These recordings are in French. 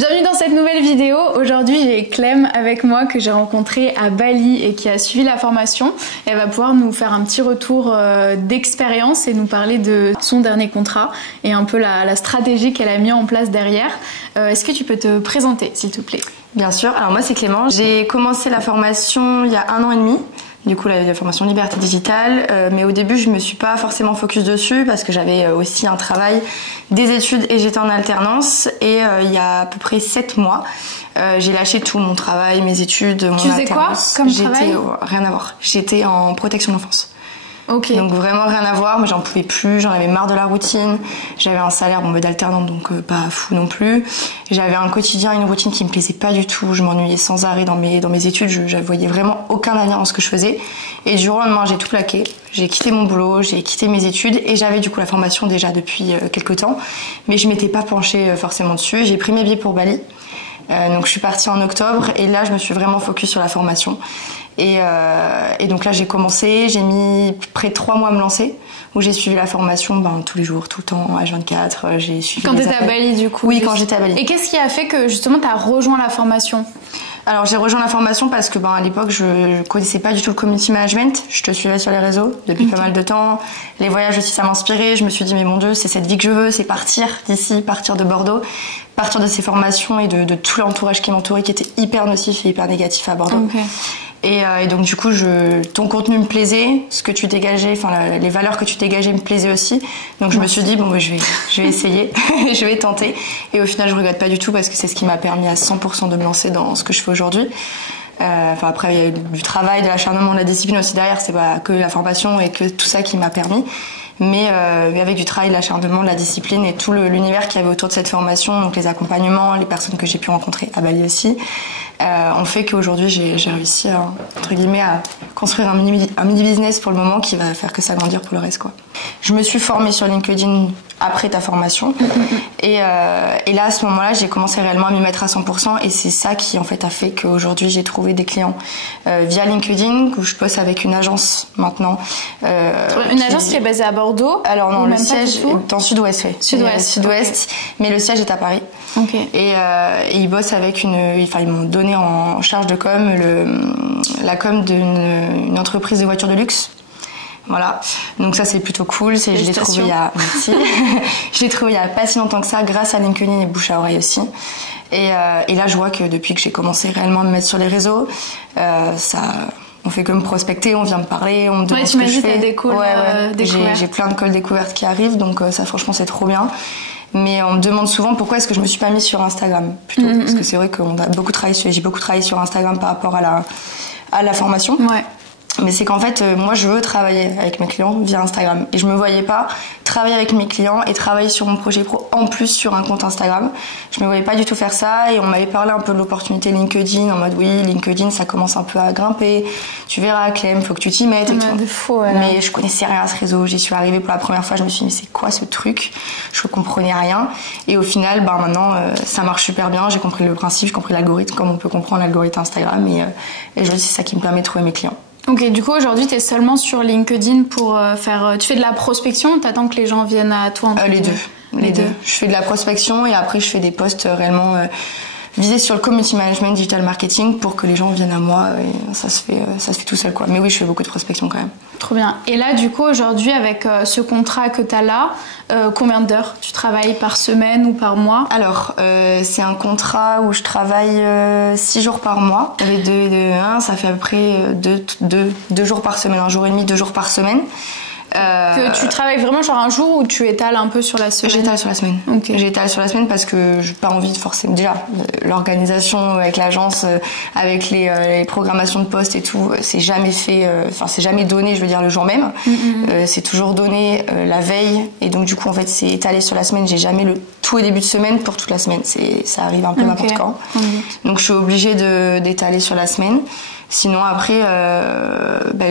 Bienvenue dans cette nouvelle vidéo. Aujourd'hui j'ai Clem avec moi que j'ai rencontrée à Bali et qui a suivi la formation. Elle va pouvoir nous faire un petit retour d'expérience et nous parler de son dernier contrat et un peu la stratégie qu'elle a mis en place derrière. Est-ce que tu peux te présenter s'il te plaît? Bien sûr, alors moi c'est Clément. J'ai commencé la formation il y a 1 an et demi. Du coup, la formation Liberté Digitale, mais au début, je me suis pas forcément focus dessus parce que j'avais aussi un travail, des études et j'étais en alternance. Et il y a à peu près 7 mois, j'ai lâché tout, mon travail, mes études, mon alternance. Tu faisais quoi comme travail? Rien à voir. J'étais en protection de l'enfance. Okay. Donc vraiment rien à voir, mais j'en pouvais plus, j'en avais marre de la routine. J'avais un salaire d'alternante, donc pas fou non plus. J'avais un quotidien, une routine qui me plaisait pas du tout. Je m'ennuyais sans arrêt dans mes études. Je voyais vraiment aucun avenir dans ce que je faisais. Et du jour au lendemain, j'ai tout plaqué. J'ai quitté mon boulot, j'ai quitté mes études et j'avais du coup la formation déjà depuis quelques temps, mais je m'étais pas penchée forcément dessus. J'ai pris mes billets pour Bali. Donc je suis partie en octobre et là je me suis vraiment focus sur la formation. Et donc là j'ai commencé, j'ai mis près de 3 mois à me lancer, où j'ai suivi la formation tous les jours, tout le temps, H24, j'ai suivi. Quand t'étais à Bali du coup? Oui, quand j'étais à Bali. Et qu'est-ce qui a fait que justement t'as rejoint la formation? Alors j'ai rejoint la formation parce que à l'époque je connaissais pas du tout le community management. Je te suivais sur les réseaux depuis pas mal de temps. Les voyages aussi ça m'inspirait. Je me suis dit mais mon Dieu, c'est cette vie que je veux, c'est partir d'ici, partir de Bordeaux, partir de ces formations et de tout l'entourage qui m'entourait qui était hyper nocif et hyper négatif à Bordeaux. Okay. Et donc du coup ton contenu me plaisait, ce que tu dégageais, les valeurs que tu dégageais me plaisaient aussi. Donc je me suis dit je vais essayer, je vais tenter. Et au final je regrette pas du tout parce que c'est ce qui m'a permis à 100% de me lancer dans ce que je fais aujourd'hui. Après il y a du travail, de l'acharnement, de la discipline aussi derrière. C'est pas que la formation et que tout ça qui m'a permis. Mais avec du travail, de l'acharnement, de la discipline et tout l'univers qu'il y avait autour de cette formation, donc les accompagnements, les personnes que j'ai pu rencontrer à Bali aussi, ont fait qu'aujourd'hui j'ai réussi entre guillemets à construire un mini business pour le moment qui va faire que s'agrandir pour le reste quoi. Je me suis formée sur LinkedIn après ta formation et là à ce moment-là j'ai commencé réellement à m'y mettre à 100% et c'est ça qui en fait a fait qu'aujourd'hui j'ai trouvé des clients via LinkedIn où je bosse avec une agence maintenant. Une agence qui est basée à Bordeaux? Alors non, le siège est dans Sud-Ouest, oui. Sud-Ouest, okay. Mais le siège est à Paris. Okay. Et ils bossent avec ils m'ont donné en charge de com la com d'une entreprise de voitures de luxe. Voilà, donc ça c'est plutôt cool. Je l'ai trouvé je l'ai trouvé il y a pas si longtemps que ça, grâce à LinkedIn et bouche à oreille aussi. Et là je vois que depuis que j'ai commencé réellement à me mettre sur les réseaux, on fait que me prospecter, on vient me parler, on me demande ce que je fais. Des calls, j'ai plein de calls découvertes qui arrivent, donc ça franchement c'est trop bien. Mais on me demande souvent pourquoi est-ce que je me suis pas mise sur Instagram plutôt, parce que c'est vrai qu'on a j'ai beaucoup travaillé sur Instagram par rapport à la formation. Ouais. Mais c'est qu'en fait, moi, je veux travailler avec mes clients via Instagram. Et je me voyais pas travailler avec mes clients et travailler sur mon projet pro en plus sur un compte Instagram. Je me voyais pas du tout faire ça. Et on m'avait parlé un peu de l'opportunité LinkedIn, en mode oui, LinkedIn, ça commence un peu à grimper. Tu verras, Clem, faut que tu t'y mettes et tout. Voilà. Mais je connaissais rien à ce réseau. J'y suis arrivée pour la première fois. Je me suis dit, mais c'est quoi ce truc? Je comprenais rien. Et au final, maintenant, ça marche super bien. J'ai compris le principe, j'ai compris l'algorithme, comme on peut comprendre l'algorithme Instagram. Et je dis, c'est ça qui me permet de trouver mes clients. Ok, du coup aujourd'hui tu es seulement sur LinkedIn pour faire... Tu fais de la prospection ou t'attends que les gens viennent à toi? Les deux. Je fais de la prospection et après je fais des posts réellement visés sur le community management, digital marketing pour que les gens viennent à moi et ça se fait tout seul quoi. Mais oui, je fais beaucoup de prospection quand même. Trop bien. Et là du coup aujourd'hui avec ce contrat que tu as là, combien d'heures tu travailles par semaine ou par mois? Alors c'est un contrat où je travaille 6 jours par mois. Avec 2 et 1, ça fait à peu près 2 jours par semaine, 1 jour et demi, 2 jours par semaine. Que tu travailles vraiment genre un jour ou tu étales un peu sur la semaine? J'étale sur la semaine. Okay. J'étale sur la semaine parce que j'ai pas envie de forcément... Déjà, l'organisation avec l'agence, avec les programmations de postes et tout, c'est jamais fait... c'est jamais donné, je veux dire, le jour même. C'est toujours donné la veille. Et donc, du coup, en fait, c'est étalé sur la semaine. J'ai jamais le tout au début de semaine pour toute la semaine. Ça arrive un peu n'importe quand. Donc, je suis obligée d'étaler sur la semaine. Sinon après,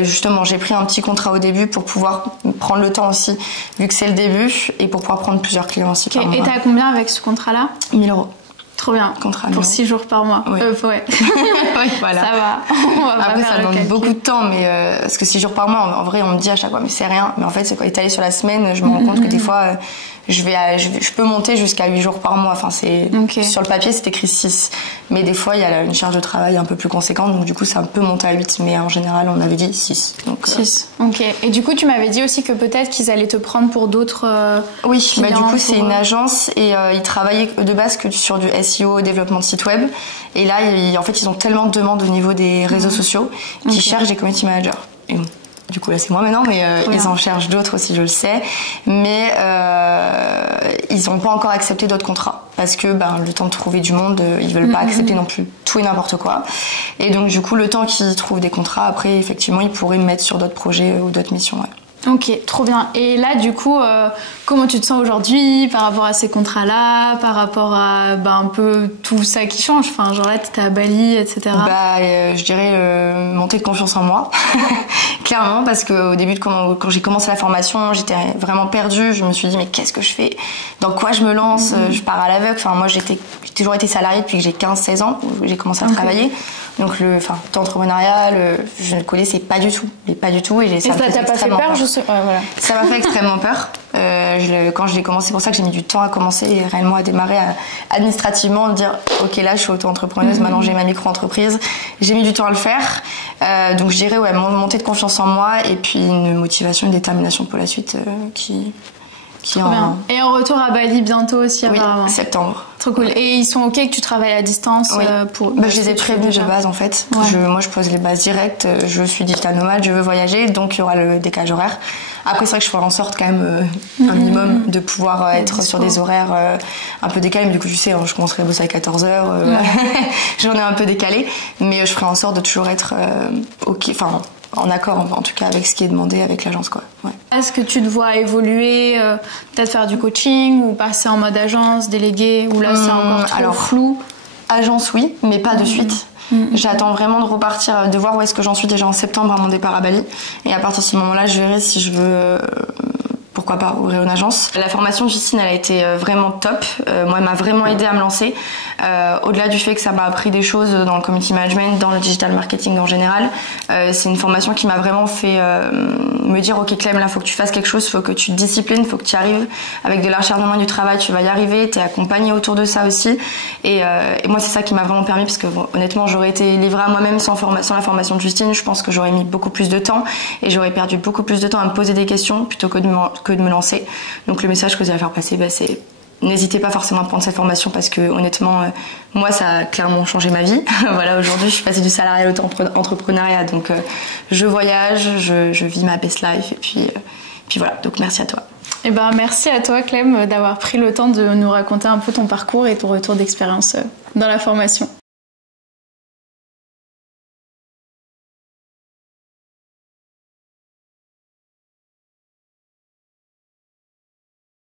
justement, j'ai pris un petit contrat au début pour pouvoir prendre le temps aussi, vu que c'est le début, et pour pouvoir prendre plusieurs clients aussi. Okay. Et t'es à combien avec ce contrat-là? 1 000 €. Trop bien. Contrat pour 6 jours par mois. Oui. Ouais. Oui, voilà. Ça va. Après, ça demande beaucoup de temps, mais parce que 6 jours par mois, en vrai, on me dit à chaque fois, mais c'est rien. Mais en fait, c'est quand il est allé sur la semaine, je me rends compte que des fois, je peux monter jusqu'à 8 jours par mois. Enfin, sur le papier, c'est écrit 6. Mais des fois, il y a une charge de travail un peu plus conséquente. Donc, du coup, ça peut monter à 8. Mais en général, on avait dit 6. Donc, 6. Ok. Et du coup, tu m'avais dit aussi que peut-être qu'ils allaient te prendre pour d'autres oui, du coup, c'est une agence et ils travaillaient de base que sur du SEO, développement de site web. Et là, en fait, ils ont tellement de demandes au niveau des réseaux sociaux qu'ils cherchent des community managers. Et bon, du coup, là, c'est moi maintenant, mais ils en cherchent d'autres aussi, je le sais. Mais ils n'ont pas encore accepté d'autres contrats. Parce que le temps de trouver du monde, ils veulent pas accepter non plus tout et n'importe quoi. Et donc, du coup, le temps qu'ils trouvent des contrats, après, effectivement, ils pourraient me mettre sur d'autres projets ou d'autres missions. Ouais. Ok, trop bien. Et là, du coup, comment tu te sens aujourd'hui par rapport à ces contrats-là, par rapport à un peu tout ça qui change? Enfin, genre là, t'étais à Bali, etc. Je dirais montée de confiance en moi, clairement, parce qu'au début, quand j'ai commencé la formation, j'étais vraiment perdue. Je me suis dit, mais qu'est-ce que je fais? Dans quoi je me lance? Je pars à l'aveugle. Enfin, moi, j'ai toujours été salariée depuis que j'ai 15-16 ans, où j'ai commencé à travailler. Donc, l'entrepreneuriat, je ne connaissais pas du tout. Mais pas du tout. Et ça t'a pas fait peur, voilà. Ça m'a fait extrêmement peur. Quand je l'ai commencé, c'est pour ça que j'ai mis du temps à commencer et réellement à démarrer administrativement, de dire ok, là je suis auto-entrepreneuse, maintenant j'ai ma micro-entreprise. J'ai mis du temps à le faire. Donc je dirais montée de confiance en moi et puis une motivation, une détermination pour la suite qui bien. Et en retour à Bali bientôt aussi, apparemment. Oui, septembre. Trop cool. Et ils sont ok que tu travailles à distance? Oui. Je les ai prévenus de base en fait. Ouais. Moi je pose les bases directes. Je suis digital nomade, je veux voyager, donc il y aura le décalage horaire. Après c'est vrai que je ferai en sorte quand même un minimum de pouvoir être sur des horaires un peu décalés. Mais du coup tu sais, je commencerai à bosser à 14h. J'en ai un peu décalé. Mais je ferai en sorte de toujours être ok, enfin en accord en tout cas avec ce qui est demandé avec l'agence quoi. Ouais. Est-ce que tu te vois évoluer, peut-être faire du coaching ou passer en mode agence, délégué, ou là c'est encore trop flou? Agence oui, mais pas de suite. J'attends vraiment de repartir, de voir où est-ce que j'en suis déjà en septembre à mon départ à Bali. Et à partir de ce moment-là, je verrai si je veux pourquoi pas ouvrir une agence. La formation de Justine, elle a été vraiment top. Moi, elle m'a vraiment aidée à me lancer. Au-delà du fait que ça m'a appris des choses dans le community management, dans le digital marketing en général, c'est une formation qui m'a vraiment fait me dire ok Clem, là faut que tu fasses quelque chose, faut que tu te disciplines, faut que tu y arrives. Avec de l'acharnement et du travail, tu vas y arriver. T'es accompagnée autour de ça aussi. Et moi, c'est ça qui m'a vraiment permis parce que honnêtement, j'aurais été livrée à moi-même sans la formation de Justine. Je pense que j'aurais mis beaucoup plus de temps et j'aurais perdu beaucoup plus de temps à me poser des questions plutôt que de me lancer. Donc le message que je vais faire passer, c'est n'hésitez pas forcément à prendre cette formation parce que honnêtement, moi ça a clairement changé ma vie. Voilà, aujourd'hui je suis passée du salariat à l'auto-entrepreneuriat, donc je voyage, je vis ma best life et puis voilà, donc merci à toi. Et merci à toi Clem d'avoir pris le temps de nous raconter un peu ton parcours et ton retour d'expérience dans la formation.